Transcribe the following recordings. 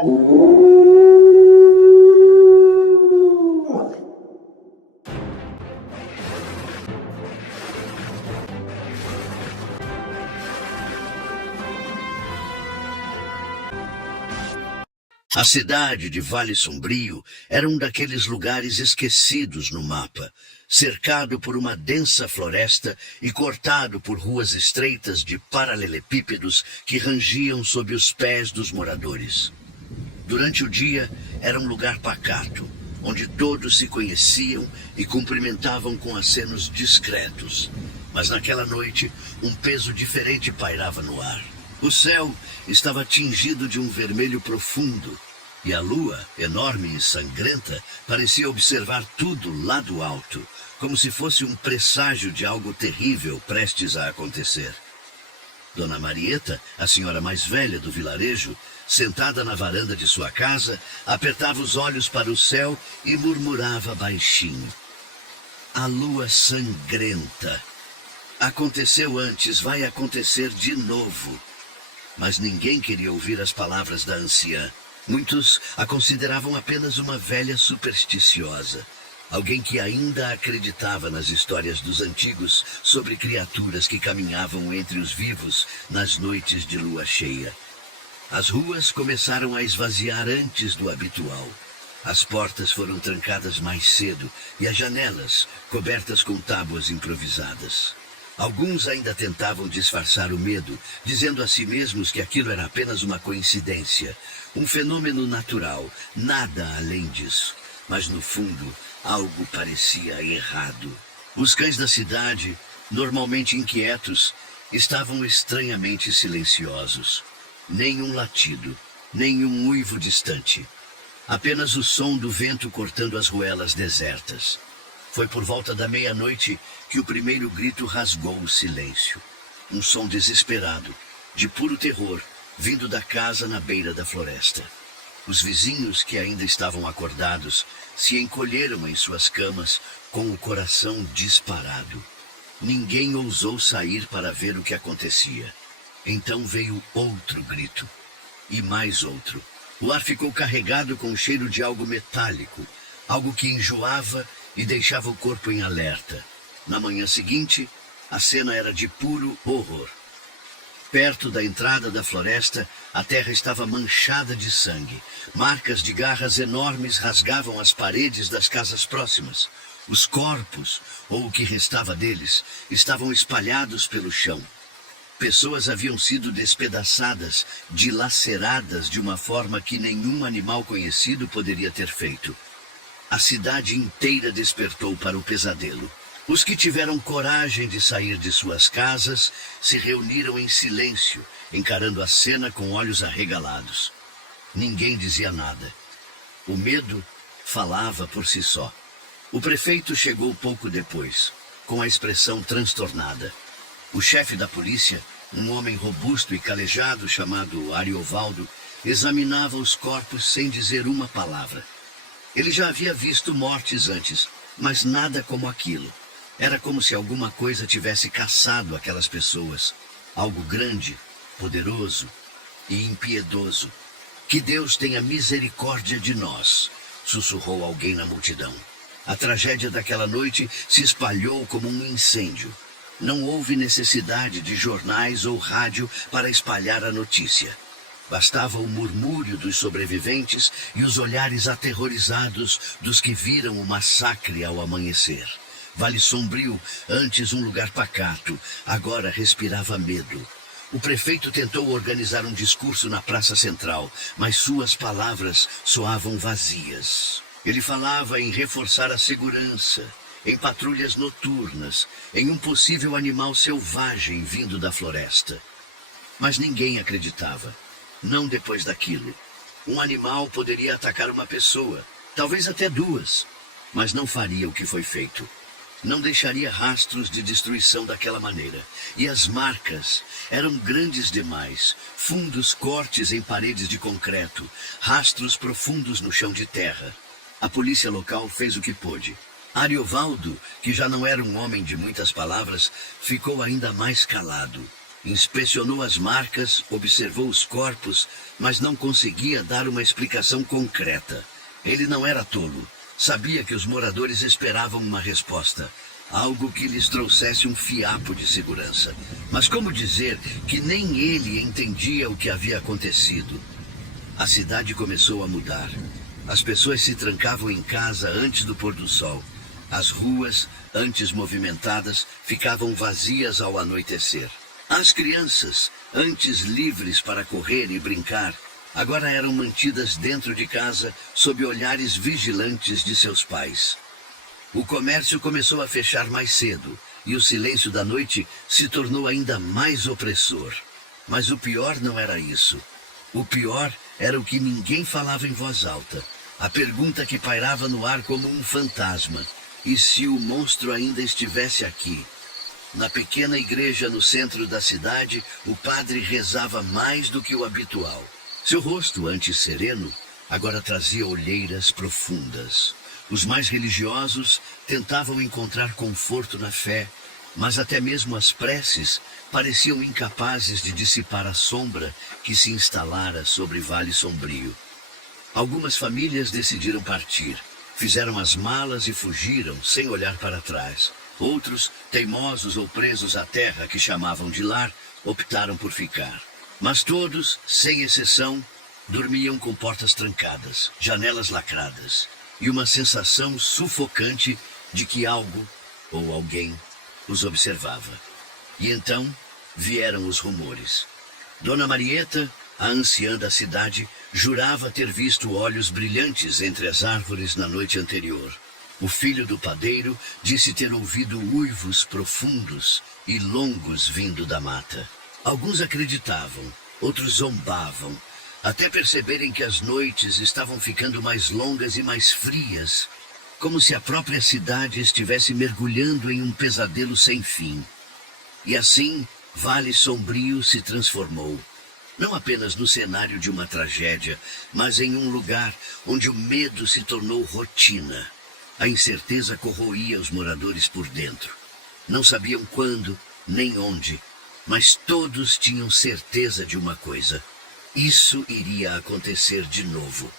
A cidade de Vale Sombrio era um daqueles lugares esquecidos no mapa, cercado por uma densa floresta e cortado por ruas estreitas de paralelepípedos que rangiam sob os pés dos moradores. Durante o dia, era um lugar pacato, onde todos se conheciam e cumprimentavam com acenos discretos. Mas naquela noite, um peso diferente pairava no ar. O céu estava tingido de um vermelho profundo, e a lua, enorme e sangrenta, parecia observar tudo lá do alto, como se fosse um presságio de algo terrível prestes a acontecer. Dona Marieta, a senhora mais velha do vilarejo, sentada na varanda de sua casa, apertava os olhos para o céu e murmurava baixinho: "A lua sangrenta. Aconteceu antes, vai acontecer de novo." Mas ninguém queria ouvir as palavras da anciã. Muitos a consideravam apenas uma velha supersticiosa, alguém que ainda acreditava nas histórias dos antigos sobre criaturas que caminhavam entre os vivos nas noites de lua cheia. As ruas começaram a esvaziar antes do habitual. As portas foram trancadas mais cedo e as janelas cobertas com tábuas improvisadas. Alguns ainda tentavam disfarçar o medo, dizendo a si mesmos que aquilo era apenas uma coincidência, um fenômeno natural, nada além disso. Mas no fundo, algo parecia errado. Os cães da cidade, normalmente inquietos, estavam estranhamente silenciosos. Nenhum latido, nenhum uivo distante. Apenas o som do vento cortando as ruelas desertas. Foi por volta da meia-noite que o primeiro grito rasgou o silêncio. Um som desesperado, de puro terror, vindo da casa na beira da floresta. Os vizinhos, que ainda estavam acordados, se encolheram em suas camas com o coração disparado. Ninguém ousou sair para ver o que acontecia. Então veio outro grito, e mais outro. O ar ficou carregado com o cheiro de algo metálico, algo que enjoava e deixava o corpo em alerta. Na manhã seguinte, a cena era de puro horror. Perto da entrada da floresta, a terra estava manchada de sangue. Marcas de garras enormes rasgavam as paredes das casas próximas. Os corpos, ou o que restava deles, estavam espalhados pelo chão. Pessoas haviam sido despedaçadas, dilaceradas de uma forma que nenhum animal conhecido poderia ter feito. A cidade inteira despertou para o pesadelo. Os que tiveram coragem de sair de suas casas se reuniram em silêncio, encarando a cena com olhos arregalados. Ninguém dizia nada. O medo falava por si só. O prefeito chegou pouco depois, com a expressão transtornada. O chefe da polícia, um homem robusto e calejado chamado Ariovaldo, examinava os corpos sem dizer uma palavra. Ele já havia visto mortes antes, mas nada como aquilo. Era como se alguma coisa tivesse caçado aquelas pessoas. Algo grande, poderoso e impiedoso. "Que Deus tenha misericórdia de nós", sussurrou alguém na multidão. A tragédia daquela noite se espalhou como um incêndio. Não houve necessidade de jornais ou rádio para espalhar a notícia. Bastava o murmúrio dos sobreviventes e os olhares aterrorizados dos que viram o massacre ao amanhecer. Vale Sombrio, antes um lugar pacato, agora respirava medo. O prefeito tentou organizar um discurso na praça central, mas suas palavras soavam vazias. Ele falava em reforçar a segurança, em patrulhas noturnas, em um possível animal selvagem vindo da floresta. Mas ninguém acreditava. Não depois daquilo. Um animal poderia atacar uma pessoa, talvez até duas, mas não faria o que foi feito. Não deixaria rastros de destruição daquela maneira. E as marcas eram grandes demais, fundos cortes em paredes de concreto, rastros profundos no chão de terra. A polícia local fez o que pôde. Ariovaldo, que já não era um homem de muitas palavras, ficou ainda mais calado. Inspecionou as marcas, observou os corpos, mas não conseguia dar uma explicação concreta. Ele não era tolo. Sabia que os moradores esperavam uma resposta, algo que lhes trouxesse um fiapo de segurança. Mas como dizer que nem ele entendia o que havia acontecido? A cidade começou a mudar. As pessoas se trancavam em casa antes do pôr do sol. As ruas, antes movimentadas, ficavam vazias ao anoitecer. As crianças, antes livres para correr e brincar, agora eram mantidas dentro de casa sob olhares vigilantes de seus pais. O comércio começou a fechar mais cedo e o silêncio da noite se tornou ainda mais opressor. Mas o pior não era isso. O pior era o que ninguém falava em voz alta. A pergunta que pairava no ar como um fantasma. E se o monstro ainda estivesse aqui? Na pequena igreja no centro da cidade, o padre rezava mais do que o habitual. Seu rosto, antes sereno, agora trazia olheiras profundas. Os mais religiosos tentavam encontrar conforto na fé, mas até mesmo as preces pareciam incapazes de dissipar a sombra que se instalara sobre Vale Sombrio. Algumas famílias decidiram partir, fizeram as malas e fugiram sem olhar para trás. Outros, teimosos ou presos à terra que chamavam de lar, optaram por ficar. Mas todos, sem exceção, dormiam com portas trancadas, janelas lacradas e uma sensação sufocante de que algo ou alguém os observava. E então vieram os rumores. Dona Marieta, a anciã da cidade, jurava ter visto olhos brilhantes entre as árvores na noite anterior. O filho do padeiro disse ter ouvido uivos profundos e longos vindo da mata. Alguns acreditavam, outros zombavam, até perceberem que as noites estavam ficando mais longas e mais frias, como se a própria cidade estivesse mergulhando em um pesadelo sem fim. E assim, Vale Sombrio se transformou, não apenas no cenário de uma tragédia, mas em um lugar onde o medo se tornou rotina. A incerteza corroía os moradores por dentro. Não sabiam quando, nem onde, mas todos tinham certeza de uma coisa. Isso iria acontecer de novo.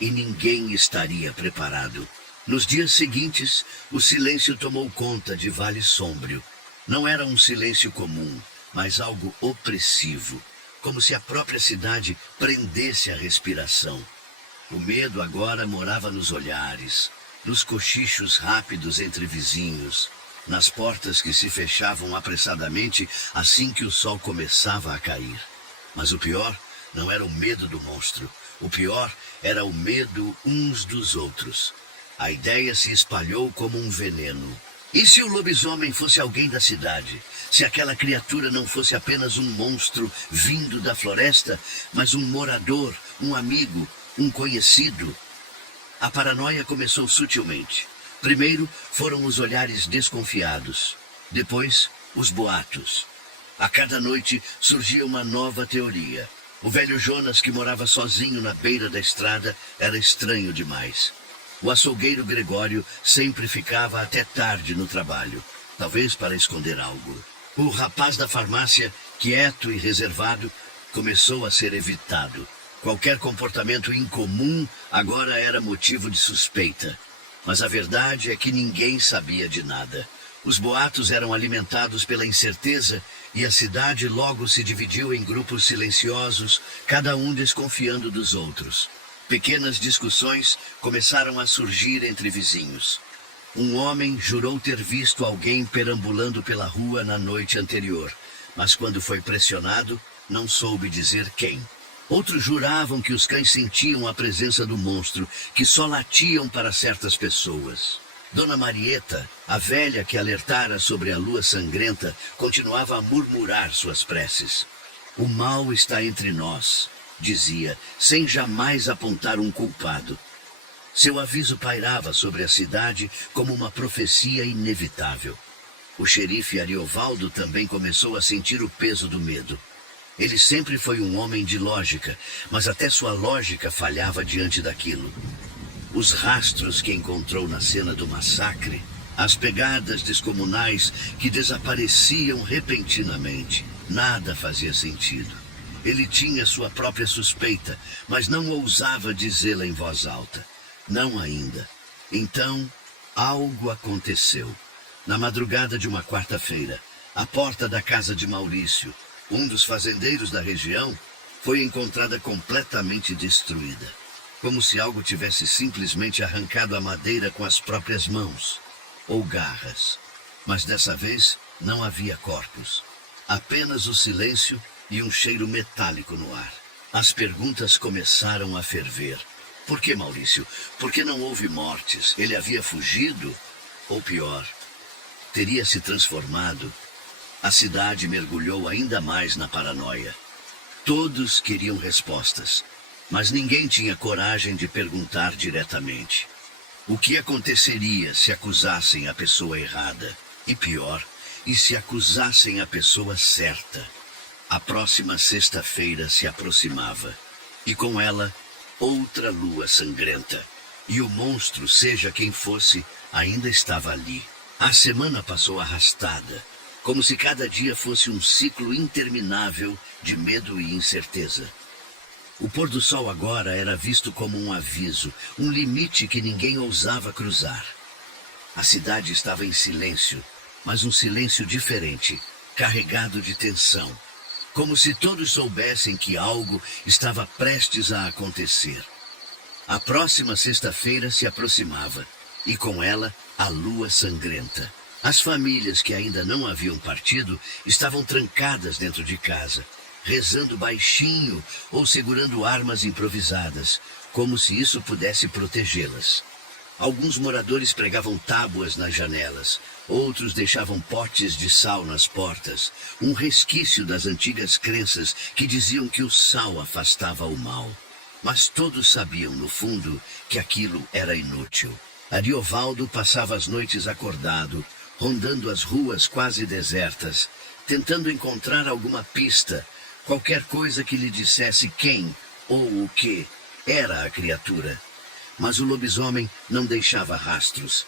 E ninguém estaria preparado. Nos dias seguintes, o silêncio tomou conta de Vale Sombrio. Não era um silêncio comum, mas algo opressivo, como se a própria cidade prendesse a respiração. O medo agora morava nos olhares, nos cochichos rápidos entre vizinhos, nas portas que se fechavam apressadamente assim que o sol começava a cair. Mas o pior não era o medo do monstro. O pior era o medo uns dos outros. A ideia se espalhou como um veneno. E se o lobisomem fosse alguém da cidade? Se aquela criatura não fosse apenas um monstro vindo da floresta, mas um morador, um amigo, um conhecido? A paranoia começou sutilmente. Primeiro foram os olhares desconfiados. Depois, os boatos. A cada noite surgia uma nova teoria. O velho Jonas, que morava sozinho na beira da estrada, era estranho demais. O açougueiro Gregório sempre ficava até tarde no trabalho, talvez para esconder algo. O rapaz da farmácia, quieto e reservado, começou a ser evitado. Qualquer comportamento incomum agora era motivo de suspeita. Mas a verdade é que ninguém sabia de nada. Os boatos eram alimentados pela incerteza e a cidade logo se dividiu em grupos silenciosos, cada um desconfiando dos outros. Pequenas discussões começaram a surgir entre vizinhos. Um homem jurou ter visto alguém perambulando pela rua na noite anterior, mas quando foi pressionado, não soube dizer quem. Outros juravam que os cães sentiam a presença do monstro, que só latiam para certas pessoas. Dona Marieta, a velha que alertara sobre a lua sangrenta, continuava a murmurar suas preces. O mal está entre nós, dizia, sem jamais apontar um culpado. Seu aviso pairava sobre a cidade como uma profecia inevitável. O xerife Ariovaldo também começou a sentir o peso do medo. Ele sempre foi um homem de lógica, mas até sua lógica falhava diante daquilo. Os rastros que encontrou na cena do massacre, as pegadas descomunais que desapareciam repentinamente, Nada fazia sentido. Ele tinha sua própria suspeita, mas não ousava dizê-la em voz alta. Não ainda. Então, algo aconteceu. Na madrugada de uma quarta-feira, a porta da casa de Maurício, um dos fazendeiros da região, foi encontrada completamente destruída. Como se algo tivesse simplesmente arrancado a madeira com as próprias mãos. Ou garras. Mas dessa vez, não havia corpos. Apenas o silêncio e um cheiro metálico no ar. As perguntas começaram a ferver. Por que Maurício? Por que não houve mortes? Ele havia fugido? Ou pior, teria se transformado? A cidade mergulhou ainda mais na paranoia. Todos queriam respostas, mas ninguém tinha coragem de perguntar diretamente. O que aconteceria se acusassem a pessoa errada? E pior, e se acusassem a pessoa certa? A próxima sexta-feira se aproximava, e com ela, outra lua sangrenta. E o monstro, seja quem fosse, ainda estava ali. A semana passou arrastada, como se cada dia fosse um ciclo interminável de medo e incerteza. O pôr do sol agora era visto como um aviso, um limite que ninguém ousava cruzar. A cidade estava em silêncio, mas um silêncio diferente, carregado de tensão. Como se todos soubessem que algo estava prestes a acontecer. A próxima sexta-feira se aproximava, e com ela a lua sangrenta. As famílias que ainda não haviam partido estavam trancadas dentro de casa, rezando baixinho ou segurando armas improvisadas, como se isso pudesse protegê-las. Alguns moradores pregavam tábuas nas janelas, outros deixavam potes de sal nas portas, um resquício das antigas crenças que diziam que o sal afastava o mal. Mas todos sabiam, no fundo, que aquilo era inútil. Ariovaldo passava as noites acordado, rondando as ruas quase desertas, tentando encontrar alguma pista, qualquer coisa que lhe dissesse quem ou o que era a criatura. Mas o lobisomem não deixava rastros.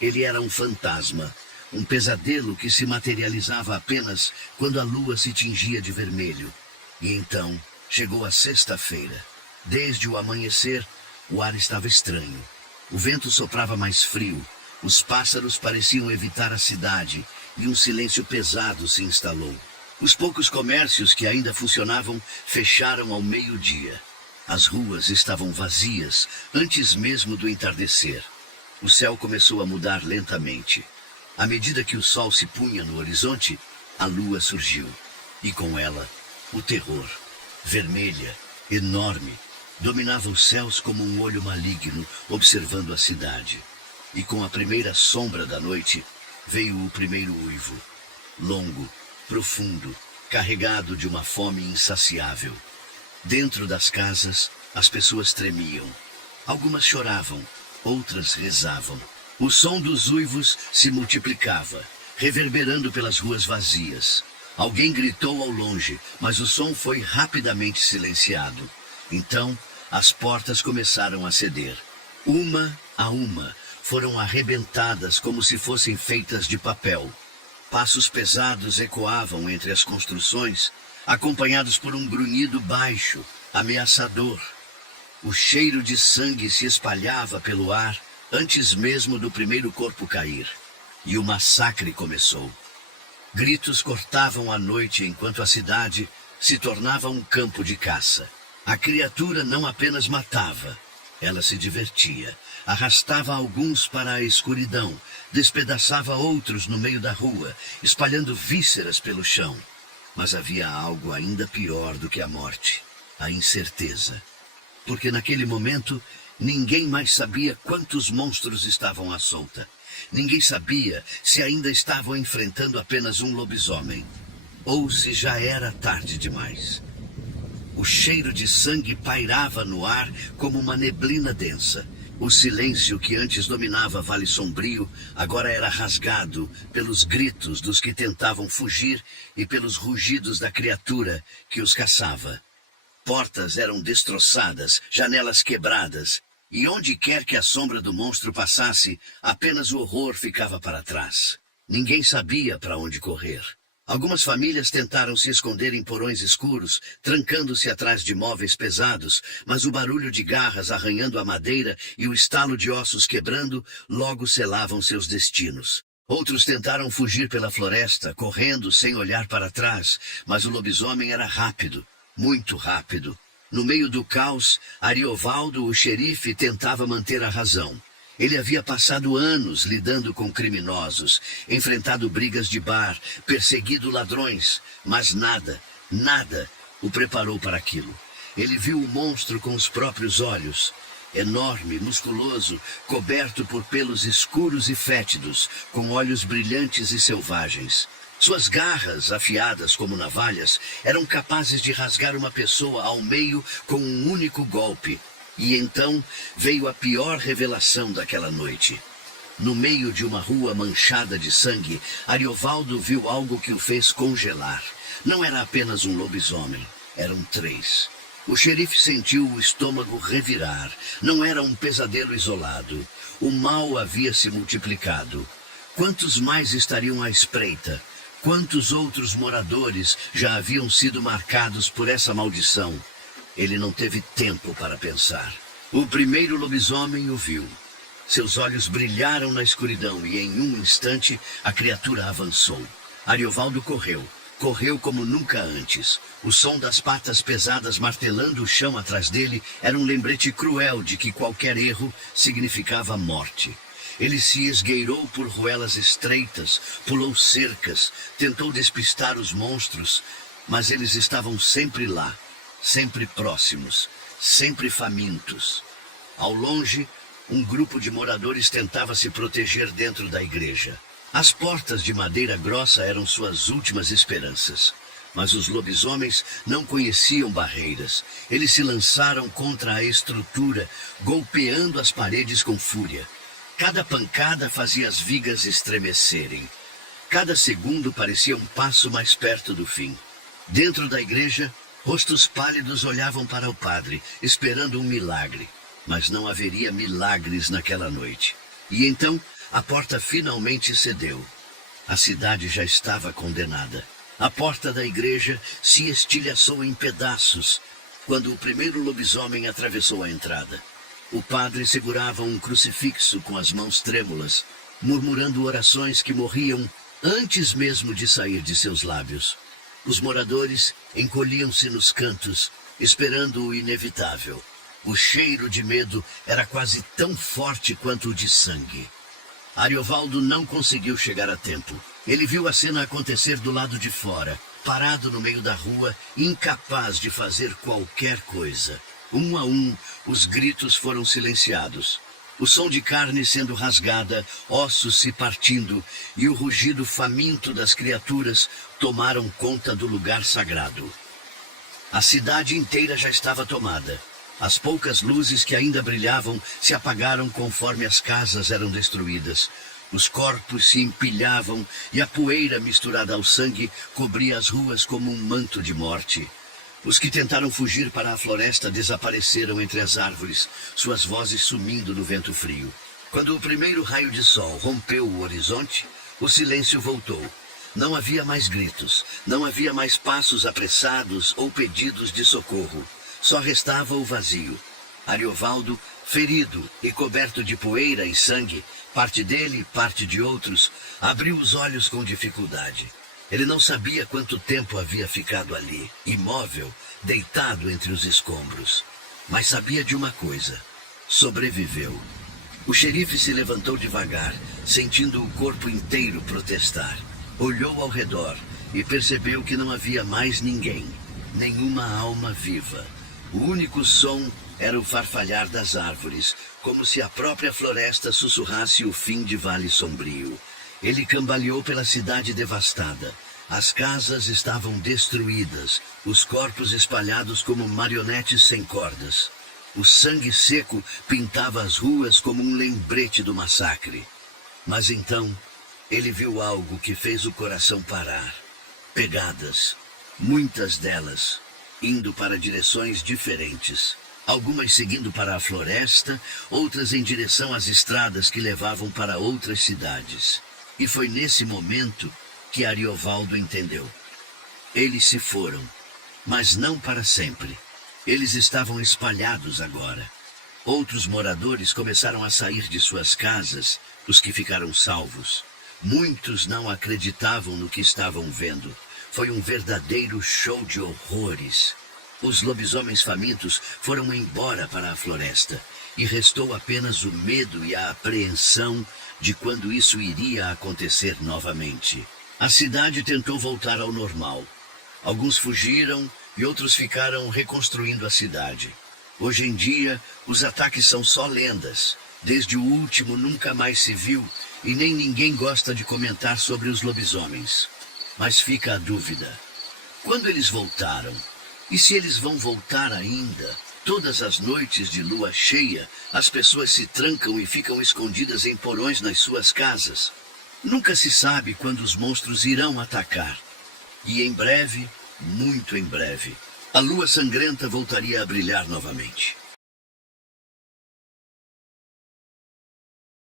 Ele era um fantasma, um pesadelo que se materializava apenas quando a lua se tingia de vermelho. E então chegou a sexta-feira. Desde o amanhecer, o ar estava estranho. O vento soprava mais frio, os pássaros pareciam evitar a cidade e um silêncio pesado se instalou. Os poucos comércios que ainda funcionavam fecharam ao meio-dia. As ruas estavam vazias antes mesmo do entardecer. O céu começou a mudar lentamente. À medida que o sol se punha no horizonte, a lua surgiu. E com ela, o terror. Vermelha, enorme, dominava os céus como um olho maligno observando a cidade. E com a primeira sombra da noite, veio o primeiro uivo. Longo, profundo, carregado de uma fome insaciável. Dentro das casas, as pessoas tremiam. Algumas choravam, outras rezavam. O som dos uivos se multiplicava, reverberando pelas ruas vazias. Alguém gritou ao longe, mas o som foi rapidamente silenciado. Então, as portas começaram a ceder. Uma a uma, foram arrebentadas como se fossem feitas de papel. Passos pesados ecoavam entre as construções, acompanhados por um grunhido baixo, ameaçador. O cheiro de sangue se espalhava pelo ar antes mesmo do primeiro corpo cair. E o massacre começou. Gritos cortavam a noite enquanto a cidade se tornava um campo de caça. A criatura não apenas matava, ela se divertia. Arrastava alguns para a escuridão, despedaçava outros no meio da rua, espalhando vísceras pelo chão. Mas havia algo ainda pior do que a morte, a incerteza. Porque naquele momento, ninguém mais sabia quantos monstros estavam à solta. Ninguém sabia se ainda estavam enfrentando apenas um lobisomem, ou se já era tarde demais. O cheiro de sangue pairava no ar como uma neblina densa. O silêncio que antes dominava Vale Sombrio agora era rasgado pelos gritos dos que tentavam fugir e pelos rugidos da criatura que os caçava. Portas eram destroçadas, janelas quebradas, e onde quer que a sombra do monstro passasse, apenas o horror ficava para trás. Ninguém sabia para onde correr. Algumas famílias tentaram se esconder em porões escuros, trancando-se atrás de móveis pesados, mas o barulho de garras arranhando a madeira e o estalo de ossos quebrando logo selavam seus destinos. Outros tentaram fugir pela floresta, correndo sem olhar para trás, mas o lobisomem era rápido, muito rápido. No meio do caos, Ariovaldo, o xerife, tentava manter a razão. Ele havia passado anos lidando com criminosos, enfrentado brigas de bar, perseguido ladrões, mas nada o preparou para aquilo. Ele viu o monstro com os próprios olhos, enorme, musculoso, coberto por pelos escuros e fétidos, com olhos brilhantes e selvagens. Suas garras, afiadas como navalhas, eram capazes de rasgar uma pessoa ao meio com um único golpe. E então veio a pior revelação daquela noite. No meio de uma rua manchada de sangue, Ariovaldo viu algo que o fez congelar. Não era apenas um lobisomem, eram 3. O xerife sentiu o estômago revirar. Não era um pesadelo isolado. O mal havia se multiplicado. Quantos mais estariam à espreita? Quantos outros moradores já haviam sido marcados por essa maldição? Ele não teve tempo para pensar. O primeiro lobisomem o viu. Seus olhos brilharam na escuridão e, em um instante, a criatura avançou. Ariovaldo correu. Correu como nunca antes. O som das patas pesadas martelando o chão atrás dele era um lembrete cruel de que qualquer erro significava morte. Ele se esgueirou por ruelas estreitas, pulou cercas, tentou despistar os monstros, mas eles estavam sempre lá. Sempre próximos, sempre famintos. Ao longe, um grupo de moradores tentava se proteger dentro da igreja. As portas de madeira grossa eram suas últimas esperanças. Mas os lobisomens não conheciam barreiras. Eles se lançaram contra a estrutura, golpeando as paredes com fúria. Cada pancada fazia as vigas estremecerem. Cada segundo parecia um passo mais perto do fim. Dentro da igreja, rostos pálidos olhavam para o padre, esperando um milagre. Mas não haveria milagres naquela noite. E então, a porta finalmente cedeu. A cidade já estava condenada. A porta da igreja se estilhaçou em pedaços, quando o primeiro lobisomem atravessou a entrada. O padre segurava um crucifixo com as mãos trêmulas, murmurando orações que morriam antes mesmo de sair de seus lábios. Os moradores encolhiam-se nos cantos, esperando o inevitável. O cheiro de medo era quase tão forte quanto o de sangue. Ariovaldo não conseguiu chegar a tempo. Ele viu a cena acontecer do lado de fora, parado no meio da rua, incapaz de fazer qualquer coisa. Um a um, os gritos foram silenciados. O som de carne sendo rasgada, ossos se partindo e o rugido faminto das criaturas tomaram conta do lugar sagrado. A cidade inteira já estava tomada. As poucas luzes que ainda brilhavam se apagaram conforme as casas eram destruídas. Os corpos se empilhavam e a poeira misturada ao sangue cobria as ruas como um manto de morte. Os que tentaram fugir para a floresta desapareceram entre as árvores, suas vozes sumindo no vento frio. Quando o primeiro raio de sol rompeu o horizonte, o silêncio voltou. Não havia mais gritos, não havia mais passos apressados ou pedidos de socorro. Só restava o vazio. Ariovaldo, ferido e coberto de poeira e sangue, parte dele, parte de outros, abriu os olhos com dificuldade. Ele não sabia quanto tempo havia ficado ali, imóvel, deitado entre os escombros. Mas sabia de uma coisa: sobreviveu. O xerife se levantou devagar, sentindo o corpo inteiro protestar. Olhou ao redor e percebeu que não havia mais ninguém, nenhuma alma viva. O único som era o farfalhar das árvores, como se a própria floresta sussurrasse o fim de Vale Sombrio. Ele cambaleou pela cidade devastada. As casas estavam destruídas, os corpos espalhados como marionetes sem cordas. O sangue seco pintava as ruas como um lembrete do massacre. Mas então, ele viu algo que fez o coração parar. Pegadas, muitas delas, indo para direções diferentes. Algumas seguindo para a floresta, outras em direção às estradas que levavam para outras cidades. E foi nesse momento que Ariovaldo entendeu. Eles se foram, mas não para sempre. Eles estavam espalhados agora. Outros moradores começaram a sair de suas casas, os que ficaram salvos. Muitos não acreditavam no que estavam vendo. Foi um verdadeiro show de horrores. Os lobisomens famintos foram embora para a floresta, e restou apenas o medo e a apreensão de quando isso iria acontecer novamente. A cidade tentou voltar ao normal. Alguns fugiram e outros ficaram reconstruindo a cidade. Hoje em dia, os ataques são só lendas. Desde o último nunca mais se viu e nem ninguém gosta de comentar sobre os lobisomens. Mas fica a dúvida. Quando eles voltaram? E se eles vão voltar ainda? Todas as noites de lua cheia, as pessoas se trancam e ficam escondidas em porões nas suas casas. Nunca se sabe quando os monstros irão atacar. E em breve, muito em breve, a lua sangrenta voltaria a brilhar novamente.